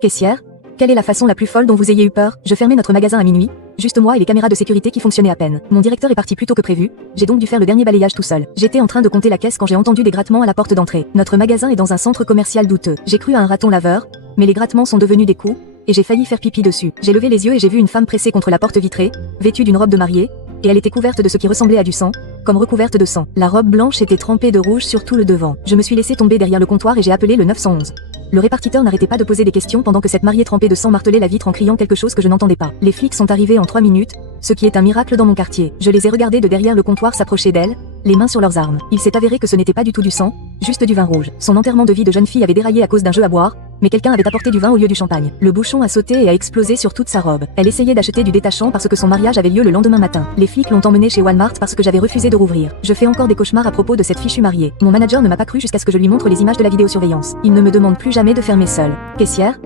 Caissière? Quelle est la façon la plus folle dont vous ayez eu peur? Je fermais notre magasin à minuit, juste moi et les caméras de sécurité qui fonctionnaient à peine. Mon directeur est parti plus tôt que prévu, j'ai donc dû faire le dernier balayage tout seul. J'étais en train de compter la caisse quand j'ai entendu des grattements à la porte d'entrée. Notre magasin est dans un centre commercial douteux. J'ai cru à un raton laveur, mais les grattements sont devenus des coups, et j'ai failli faire pipi dessus. J'ai levé les yeux et j'ai vu une femme pressée contre la porte vitrée, vêtue d'une robe de mariée, et elle était couverte de ce qui ressemblait à du sang, comme recouverte de sang. La robe blanche était trempée de rouge sur tout le devant. Je me suis laissé tomber derrière le comptoir et j'ai appelé le 911. Le répartiteur n'arrêtait pas de poser des questions pendant que cette mariée trempée de sang martelait la vitre en criant quelque chose que je n'entendais pas. Les flics sont arrivés en 3 minutes, ce qui est un miracle dans mon quartier. Je les ai regardés de derrière le comptoir s'approcher d'elle, les mains sur leurs armes. Il s'est avéré que ce n'était pas du tout du sang, juste du vin rouge. Son enterrement de vie de jeune fille avait déraillé à cause d'un jeu à boire, mais quelqu'un avait apporté du vin au lieu du champagne. Le bouchon a sauté et a explosé sur toute sa robe. Elle essayait d'acheter du détachant parce que son mariage avait lieu le lendemain matin. Les flics l'ont emmenée chez Walmart parce que j'avais refusé de rouvrir. Je fais encore des cauchemars à propos de cette fichue mariée. Mon manager ne m'a pas cru jusqu'à ce que je lui montre les images de la vidéosurveillance. Il ne me demande plus jamais de fermer seul. Caissière?